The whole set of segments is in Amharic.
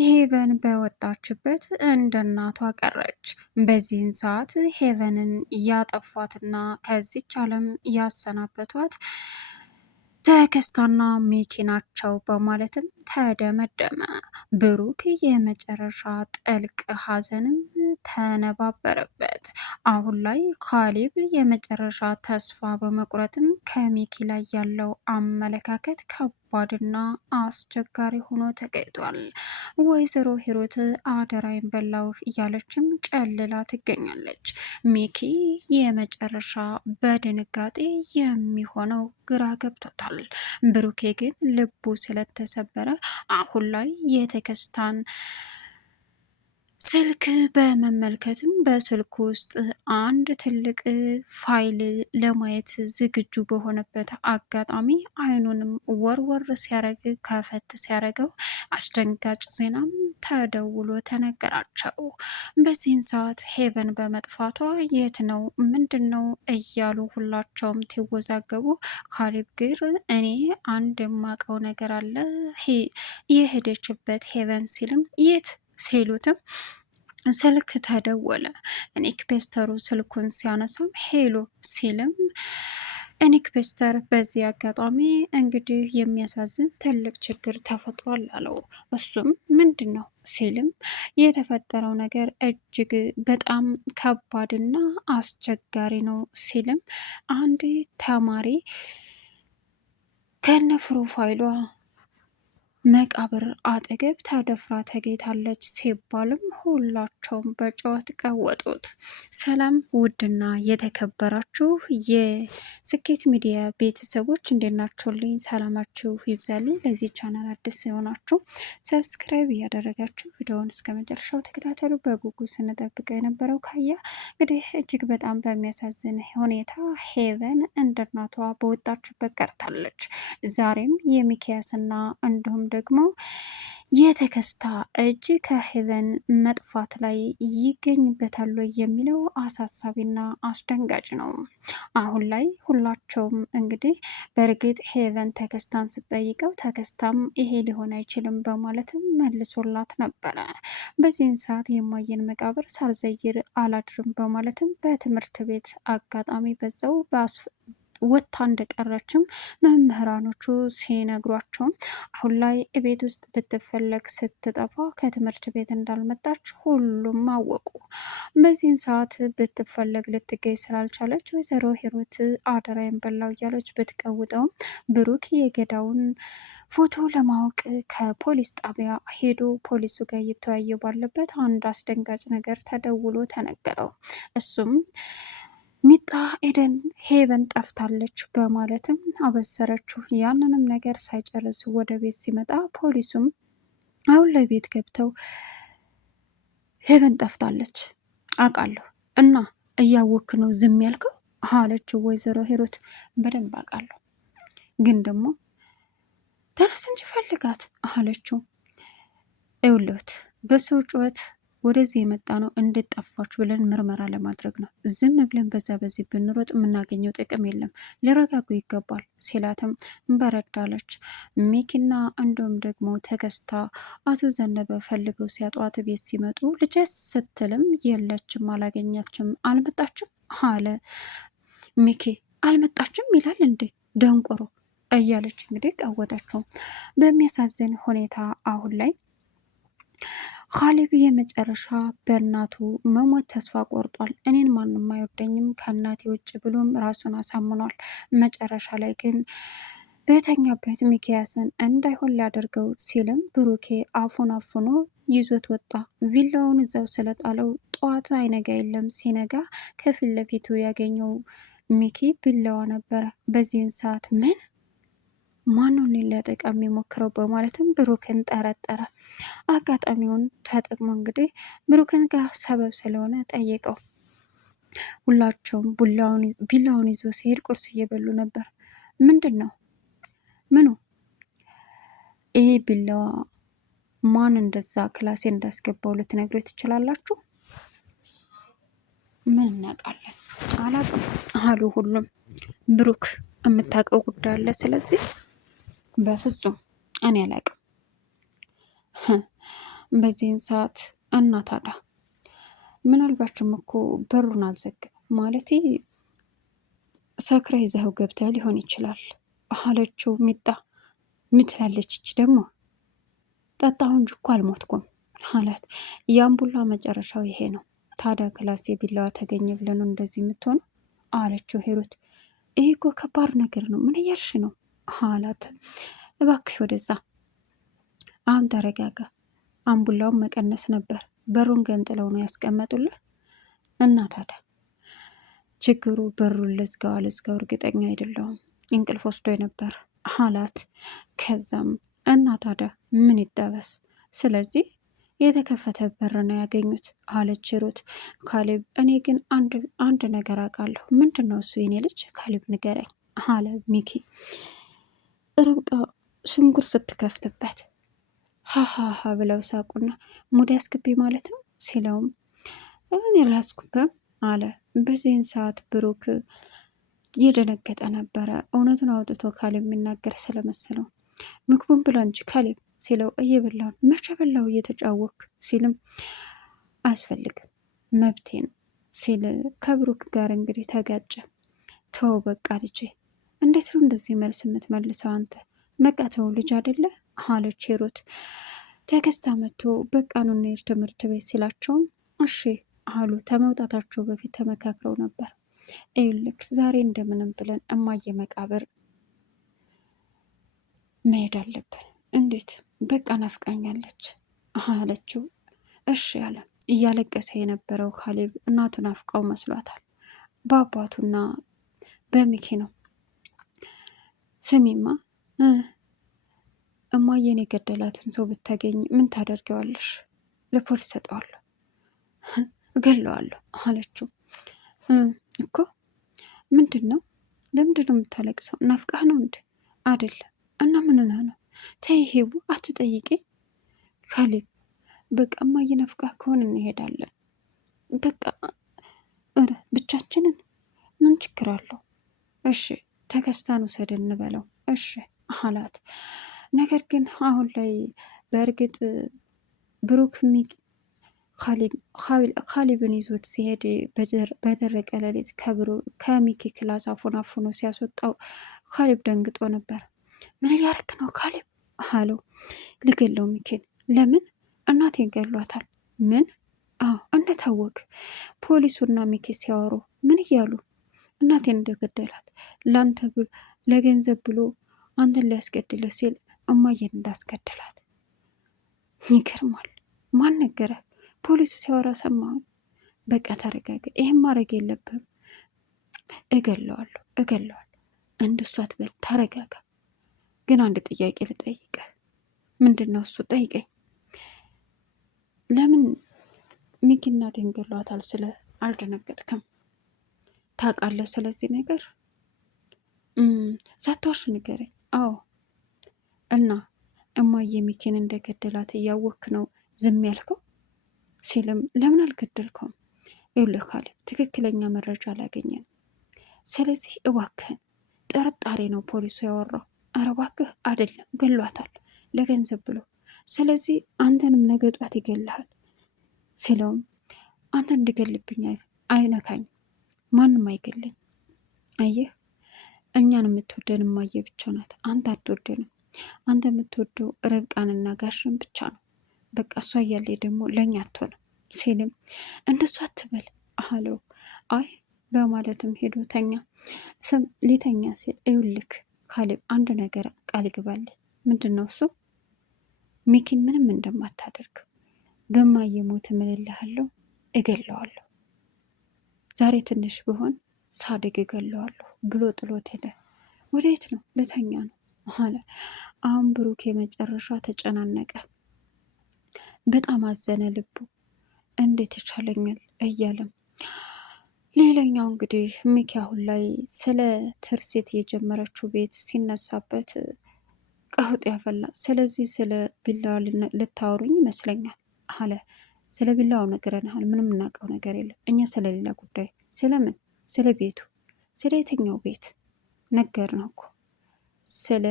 ሄቨን በወጣችበት እንደ እናቷ ቀረች። በዚህን ሰዓት ሄቨንን ያጠፏትና ከዚች ዓለም ያሰናበቷት ተከስታና ሚኪ ናቸው በማለትም ተደመደመ። ብሩክ የመጨረሻ ጥልቅ ሐዘንም ተነባበረበት። አሁን ላይ ካሌብ የመጨረሻ ተስፋ በመቁረጥም ከሚኪ ላይ ያለው አመለካከት ከባድና አስቸጋሪ ሆኖ ተገኝቷል። ወይዘሮ ሂሩት አደራይን በላው እያለችም ጨልላ ትገኛለች። ሚኪ የመጨረሻ በድንጋጤ የሚሆነው ግራ ገብቶታል። ብሩኬ ግን ልቡ ስለተሰበረ አሁን ላይ የተከስታን ስልክ በመመልከትም በስልኩ ውስጥ አንድ ትልቅ ፋይል ለማየት ዝግጁ በሆነበት አጋጣሚ አይኑንም ወርወር ሲያረግ ከፈት ሲያረገው አስደንጋጭ ዜናም ተደውሎ ተነገራቸው። በዚህን ሰዓት ሄቨን በመጥፋቷ የት ነው ምንድን ነው እያሉ ሁላቸውም ትወዛገቡ። ካሌብ ግር እኔ አንድ የማውቀው ነገር አለ የሄደችበት ሄቨን ሲልም የት ሲሉትም ስልክ ተደወለ። ኢንስፔክተሩ ስልኩን ሲያነሳም ሄሎ ሲልም ኢንስፔክተር በዚህ አጋጣሚ እንግዲህ የሚያሳዝን ትልቅ ችግር ተፈጥሯል አለው። እሱም ምንድን ነው ሲልም የተፈጠረው ነገር እጅግ በጣም ከባድና አስቸጋሪ ነው ሲልም አንድ ተማሪ ከነ ፕሮፋይሏ መቃብር አጠገብ ተደፍራ ተገኝታለች ሲባልም ሁላቸውም በጩኸት ቀወጡት። ሰላም ውድና የተከበራችሁ የስኬት ሚዲያ ቤተሰቦች እንዴት ናችሁልኝ? ሰላማችሁ ይብዛልኝ። ለዚህ ቻናል አዲስ የሆናችሁ ሰብስክራይብ እያደረጋችሁ ቪዲዮውን እስከ መጨረሻው ተከታተሉ። በጉጉት ስንጠብቀው የነበረው ካያ እንግዲህ እጅግ በጣም በሚያሳዝን ሁኔታ ሄቨን እንደ እናቷ በወጣችበት ቀርታለች። ዛሬም የሚኪያስና እንዲሁም ደግሞ የተከስታ እጅ ከሄቨን መጥፋት ላይ ይገኝበታል የሚለው አሳሳቢና አስደንጋጭ ነው። አሁን ላይ ሁላቸውም እንግዲህ በእርግጥ ሄቨን ተከስታን ስትጠይቀው ተከስታም ይሄ ሊሆን አይችልም በማለትም መልሶላት ነበረ። በዚህን ሰዓት የማየን መቃብር ሳልዘይር አላድርም በማለትም በትምህርት ቤት አጋጣሚ በዛው ወታ እንደቀረችም መምህራኖቹ ሲነግሯቸውም አሁን ላይ ቤት ውስጥ ብትፈለግ ስትጠፋ ከትምህርት ቤት እንዳልመጣች ሁሉም አወቁ። በዚህን ሰዓት ብትፈለግ ልትገኝ ስላልቻለች ወይዘሮ ሂሩት አደራዬን በላው እያለች ብትቀውጠውም ብሩክ የገዳውን ፎቶ ለማወቅ ከፖሊስ ጣቢያ ሄዶ ፖሊሱ ጋር እየተወያየ ባለበት አንድ አስደንጋጭ ነገር ተደውሎ ተነገረው። እሱም ሚጣ ኤደን ሄቨን ጠፍታለች በማለትም አበሰረችው። ያንንም ነገር ሳይጨርሱ ወደ ቤት ሲመጣ ፖሊሱም አሁን ላይ ቤት ገብተው ሄቨን ጠፍታለች አውቃለሁ እና እያወክ ነው ዝም ያልከው አለችው። ወይዘሮ ሂሩት በደንብ አውቃለሁ ግን ደግሞ ተነስ እንጂ ፈልጋት አለችው። ይኸውልዎት በሰው ጩኸት ወደዚህ የመጣ ነው እንድጠፋች ብለን ምርመራ ለማድረግ ነው። ዝም ብለን በዛ በዚህ ብንሮጥ የምናገኘው ጥቅም የለም፣ ሊረጋጉ ይገባል ሲላትም በረዳለች። ሚኪና እንዲሁም ደግሞ ተከስታ አቶ ዘነበ ፈልገው ሲያጧት ቤት ሲመጡ ልጅስ ስትልም የለችም፣ አላገኛችም፣ አልመጣችም አለ ሚኪ። አልመጣችም ይላል እንዴ ደንቆሮ እያለች እንግዲህ ቀወጠችው። በሚያሳዝን ሁኔታ አሁን ላይ ካሌብ የመጨረሻ በእናቱ መሞት ተስፋ ቆርጧል። እኔን ማንም አይወደኝም ከእናቴ ውጭ ብሎም ራሱን አሳምኗል። መጨረሻ ላይ ግን በተኛበት ሚኪያስን እንዳይሆን ሊያደርገው ሲልም ብሩኬ አፉን አፍኖ ይዞት ወጣ። ቪላውን እዛው ስለጣለው ጠዋት አይነጋ የለም ሲነጋ ከፊት ለፊቱ ያገኘው ሚኪ ቢላዋ ነበረ። በዚህን ሰዓት ምን ማንን ሊያጠቃ የሚሞክረው በማለትም ብሩክን ጠረጠረ። አጋጣሚውን ተጠቅሞ እንግዲህ ብሩክን ጋር ሰበብ ስለሆነ ጠየቀው። ሁላቸውም ቢላውን ይዞ ሲሄድ ቁርስ እየበሉ ነበር። ምንድን ነው ምኑ? ይሄ ቢላዋ ማን እንደዛ ክላሴ እንዳስገባው ልትነግሩ ትችላላችሁ? ምን እናውቃለን? አላውቅም አሉ ሁሉም። ብሩክ የምታውቀው ጉዳይ አለ ስለዚህ በፍጹም እኔ አላውቅም። በዚህን ሰዓት እና ታዲያ ምናልባችም እኮ በሩን አልዘጋም ማለት ሰክራ ይዘኸው ገብታ ሊሆን ይችላል አለችው። ሚጣ ምትላለች እች ደግሞ ጠጣሁ እንጂ እኮ አልሞትኩም አላት። የአምቡላ መጨረሻው ይሄ ነው። ታዲያ ክላስ የቢላዋ ተገኘ ብለህ ነው እንደዚህ የምትሆነው አለችው ሂሩት። ይሄ እኮ ከባድ ነገር ነው፣ ምን እያልሽ ነው አላት። እባክሽ ወደዛ፣ አሁን ተረጋጋ። አምቡላውን መቀነስ ነበር፣ በሩን ገንጥለው ነው ያስቀመጡልህ እና ታዲያ ችግሩ በሩን ልዝጋው እርግጠኛ አይደለሁም፣ እንቅልፍ ወስዶ ነበር አላት። ከዛም እና ታዲያ ምን ይጠበስ፣ ስለዚህ የተከፈተ በር ነው ያገኙት አለች ሩት። ካሌብ እኔ ግን አንድ ነገር አውቃለሁ። ምንድን ነው እሱ? የኔ ልጅ ካሌብ ንገረኝ አለ ሚኪ። ርብቃ ሽንኩርት ስትከፍትበት ሀሀሀ ብለው ሳቁና ሙድ ያስገቢ ማለት ነው ሲለውም እኔ ላስኩብም አለ። በዚህን ሰዓት ብሩክ እየደነገጠ ነበረ። እውነቱን አውጥቶ ካሌብ የሚናገር ስለመሰለው ምግቡን ብላ እንጂ ካሌብ ሲለው እየበላው መቼ በላው እየተጫወክ ሲልም አያስፈልግም መብቴ ነው ሲል ከብሩክ ጋር እንግዲህ ተጋጨ። ተው በቃ ልጄ፣ እንዴት ነው እንደዚህ መልስ የምትመልሰው አንተ? መቃተው ልጅ አይደለ አለች ሂሩት። ተከስታ መጥቶ በቃ ነው እንሂድ ትምህርት ቤት ሲላቸውም እሺ አሉ። ከመውጣታቸው በፊት ተመካክረው ነበር። ይልክ ዛሬ እንደምንም ብለን እማዬ መቃብር መሄድ አለብን። እንዴት? በቃ ናፍቃኛለች አለችው። እሺ አለ። እያለቀሰ የነበረው ካሌብ እናቱን አፍቃው መስሏታል። በአባቱና በሚኪ ነው። ስሚማ እማዬን የገደላትን ሰው ብታገኝ ምን ታደርገዋለሽ? ለፖሊስ ሰጠዋለሁ፣ እገለዋለሁ አለችው። እኮ ምንድን ነው? ለምንድን ነው የምታለቅሰው? ናፍቃህ ነው እንዴ? አይደለም። እና ምን ሆነህ ነው? ተይ ሂቡ አትጠይቂ። ካሌብ በቃ እማዬ ናፍቃህ ከሆነ እንሄዳለን። በቃ ብቻችንን ምን ችግር አለው? እሺ ተከስታን ውሰድ እንበለው። እሺ አላት። ነገር ግን አሁን ላይ በእርግጥ ብሩክ ካሌብን ይዞት ሲሄድ በደረቀ ሌሊት ከሚኪ ክላስ አፉኖ ሲያስወጣው ካሌብ ደንግጦ ነበር። ምን እያደረክ ነው ካሌብ አለው። ልገለው ሚኪን። ለምን? እናቴን ገሏታል። ምን? አዎ እንደታወቅ ፖሊሱና ሚኪ ሲያወሩ ምን እያሉ? እናቴን እንደገደላት ለአንተ ለገንዘብ ብሎ አንተን ሊያስገድለ ሲል እማዬን እንዳስገድላት። ይገርማል። ማን ነገረ? ፖሊሱ ሲያወራ ሰማሁን። በቃ ተረጋጋ። ይህም ማድረግ የለብህም። እገለዋለሁ። እንደሱ አትበል፣ ተረጋጋ። ግን አንድ ጥያቄ ልጠይቀ። ምንድን ነው እሱ? ጠይቀኝ። ለምን ሚኪ እናቴን ገሏታል ስለ አልደነገጥክም? ታውቃለህ ስለዚህ ነገር? ሳትዋሽ ንገረኝ። አዎ። እና እማዬ ሚኪን እንደገደላት እያወክ ነው ዝም ያልከው ሲልም ለምን አልገደልከውም? ይኸውልህ ካሌብ ትክክለኛ መረጃ አላገኘንም። ስለዚህ እባክህን፣ ጥርጣሬ ነው ፖሊሱ ያወራው። ኧረ እባክህ አይደለም፣ ገሏታል ለገንዘብ ብሎ። ስለዚህ አንተንም ነገ ጧት ይገልሃል ሲለውም አንተ እንድገልብኝ አይነካኝ፣ ማንም አይገለኝ። አየህ እኛን የምትወደን እማዬ ብቻ ናት፣ አንተ አትወደንም። አንተ የምትወደው ርብቃንና ጋሽን ብቻ ነው። በቃ እሷ እያለ ደግሞ ለእኛ አትሆንም ሲልም እንደሱ አትበል አለው። አይ በማለትም ሄዶ ተኛ። ሊተኛ ሲል ይኸውልህ ካሌብ አንድ ነገር ቃል ግባልኝ። ምንድን ነው እሱ? ሚኪን ምንም እንደማታደርግ በማዬ ሞት እምልልሃለሁ፣ እገለዋለሁ። ዛሬ ትንሽ ብሆን ሳድግ እገለዋለሁ ብሎ ጥሎት ሄደ። ወዴት ነው? ልተኛ ነው አለ። አሁን ብሩክ የመጨረሻ ተጨናነቀ። በጣም አዘነ ልቡ። እንዴት ይቻለኛል እያለም ሌላኛው እንግዲህ ሚኪ አሁን ላይ ስለ ትርሴት የጀመረችው ቤት ሲነሳበት ቀውጥ ያፈላ። ስለዚህ ስለ ቢላዋ ልታወሩኝ ይመስለኛል አለ። ስለ ቢላዋው ነግረንሃል፣ ምንም እናውቀው ነገር የለም እኛ ስለሌላ ጉዳይ። ስለምን? ስለ ቤቱ። ስለ የትኛው ቤት? ነገር ነው እኮ ስለ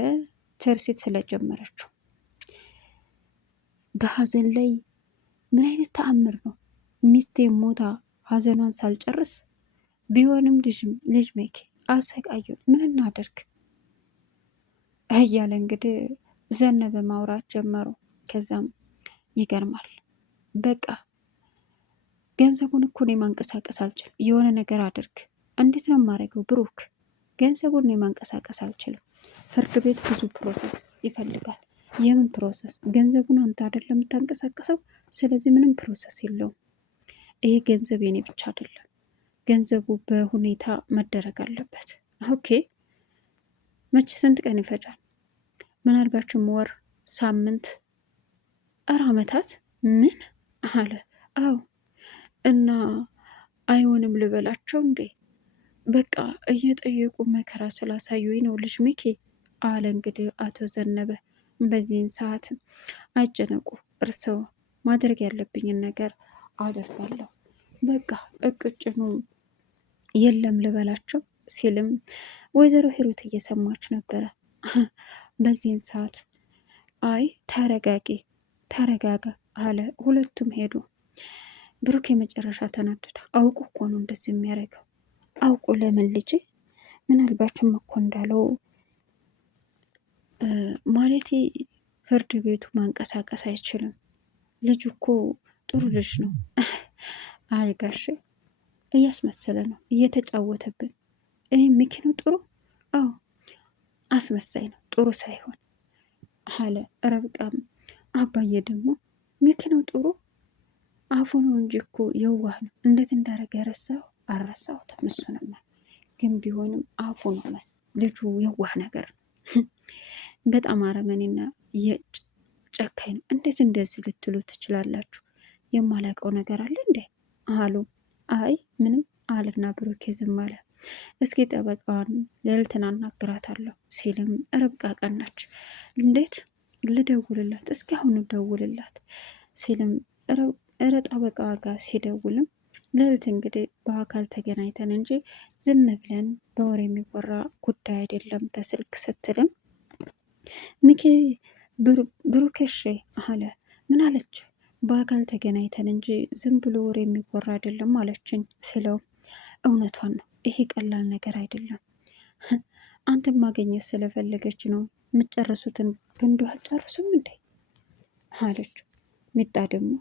ትርሴት ስለጀመረችው። በሀዘን ላይ ምን አይነት ተአምር ነው? ሚስቴ ሞታ ሀዘኗን ሳልጨርስ ቢሆንም ልጅ ሜክ አሰቃየው፣ ምን እናደርግ እያለ እንግዲህ ዘነበ ማውራት ጀመሩ። ከዛም ይገርማል። በቃ ገንዘቡን እኮ እኔ ማንቀሳቀስ አልችልም፣ የሆነ ነገር አድርግ። እንዴት ነው የማደርገው ብሩክ? ገንዘቡን እኔ ማንቀሳቀስ አልችልም። ፍርድ ቤት ብዙ ፕሮሰስ ይፈልጋል። የምን ፕሮሰስ? ገንዘቡን አንተ አይደለም የምታንቀሳቀሰው፣ ስለዚህ ምንም ፕሮሰስ የለውም። ይሄ ገንዘብ የኔ ብቻ አይደለም፣ ገንዘቡ በሁኔታ መደረግ አለበት። ኦኬ፣ መቼ ስንት ቀን ይፈጃል? ምናልባችም ወር፣ ሳምንት፣ አመታት። ምን አለ? አዎ። እና አይሆንም ልበላቸው እንዴ? በቃ እየጠየቁ መከራ ስላሳዩኝ ነው ልጅ ሚኪ አለ እንግዲህ አቶ ዘነበ። በዚህን ሰዓት አይጨነቁ፣ እርስዎ ማድረግ ያለብኝን ነገር አደርጋለሁ። በቃ እቅጭኑ የለም ልበላቸው ሲልም ወይዘሮ ሂሩት እየሰማች ነበረ። በዚህን ሰዓት አይ ተረጋጊ፣ ተረጋጋ አለ። ሁለቱም ሄዱ። ብሩክ የመጨረሻ ተናደደ። አውቁ እኮ ነው እንደዚህ የሚያደርገው። አውቁ ለምን ልጅ ምናልባችም እኮ እንዳለው ማለቴ ፍርድ ቤቱ ማንቀሳቀስ አይችልም። ልጁ እኮ ጥሩ ልጅ ነው። አይ ጋሼ እያስመሰለ ነው፣ እየተጫወተብን። ይህ ሚኪ ነው ጥሩ? አዎ አስመሳይ ነው፣ ጥሩ ሳይሆን አለ። ረብቃም አባዬ ደግሞ ሚኪ ነው ጥሩ? አፉ ነው እንጂ እኮ የዋህ ነው። እንዴት እንዳደረገ ረሳው? አልረሳሁትም። እሱንማ ግን ቢሆንም አፉ ነው ልጁ የዋህ ነገር ነው። በጣም አረመኔና ጨካኝ ነው። እንዴት እንደዚህ ልትሉ ትችላላችሁ? የማላውቀው ነገር አለ እንዴ አሉ። አይ ምንም አለና ብሩኬ ዝም አለ። እስኪ ጠበቃዋን ልዕልትን አናግራታለሁ ሲልም ርብቃ ቀናች። እንዴት ልደውልላት? እስኪ አሁኑ ደውልላት ሲልም ጠበቃዋ ጋር ሲደውልም ልዕልት እንግዲህ በአካል ተገናኝተን እንጂ ዝም ብለን በወሬ የሚወራ ጉዳይ አይደለም በስልክ ስትልም ሚኪ ብሩክሽ አለ። ምን አለች? በአካል ተገናኝተን እንጂ ዝም ብሎ ወሬ የሚወራ አይደለም አለችኝ ስለው እውነቷን ነው፣ ይሄ ቀላል ነገር አይደለም። አንተን ማገኘት ስለፈለገች ነው። የምትጨርሱትን ብንዱ አልጨርሱም እንዴ አለችው። ሚጣ ደግሞ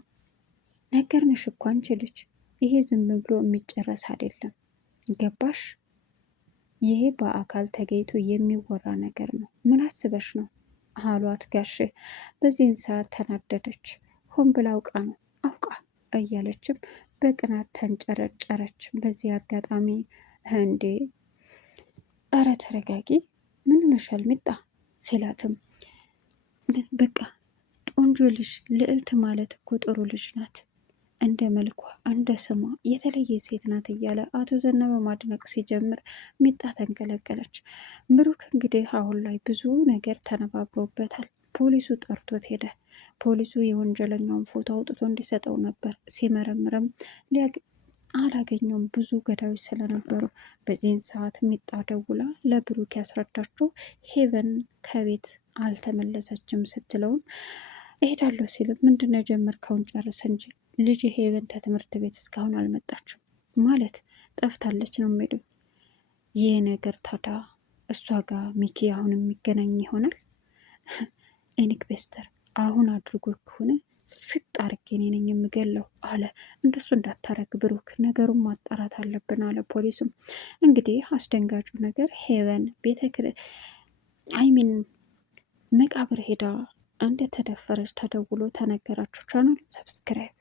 ነገርንሽ እኮ አንቺ ልጅ፣ ይሄ ዝም ብሎ የሚጨረስ አይደለም ገባሽ? ይሄ በአካል ተገኝቶ የሚወራ ነገር ነው። ምን አስበሽ ነው አሏት ጋሼ። በዚህን ሰዓት ተናደደች። ሆን ብላ አውቃ ነው አውቃ እያለችም በቅናት ተንጨረጨረች። በዚህ አጋጣሚ እንዴ እረ ተረጋጊ፣ ምን ነሻል ሚጣ ሲላትም በቃ ቆንጆ ልጅ ልዕልት ማለት እኮ ጥሩ ልጅ ናት፣ እንደ መልኳ እንደ ስሟ የተለየ ሴት ናት እያለ አቶ ዘነበ ማድነቅ ሲጀምር ሚጣ ተንቀለቀለች። ብሩክ እንግዲህ አሁን ላይ ብዙ ነገር ተነባብሮበታል። ፖሊሱ ጠርቶት ሄደ። ፖሊሱ የወንጀለኛውን ፎቶ አውጥቶ እንዲሰጠው ነበር። ሲመረምርም አላገኘውም፣ ብዙ ገዳዮች ስለነበሩ። በዚህን ሰዓት ሚጣ ደውላ ለብሩክ ያስረዳችው ሄቨን ከቤት አልተመለሰችም ስትለውም እሄዳለሁ ሲልም ምንድነው የጀመርከውን ጨርስ እንጂ ልጅ ሄቨን ከትምህርት ቤት እስካሁን አልመጣችም ማለት ጠፍታለች ነው የሚሉኝ። ይህ ነገር ታዲያ እሷ ጋር ሚኪ አሁን የሚገናኝ ይሆናል። ኢንክቤስተር አሁን አድርጎ ከሆነ ስጥ አርጌ እኔ ነኝ የምገለው አለ። እንደሱ እንዳታረግ ብሩክ፣ ነገሩን ማጣራት አለብን አለ ፖሊሱም። እንግዲህ አስደንጋጩ ነገር ሄቨን አይሚን መቃብር ሄዳ እንደተደፈረች ተደውሎ ተነገራቸው። ቻናል ሰብስክራይብ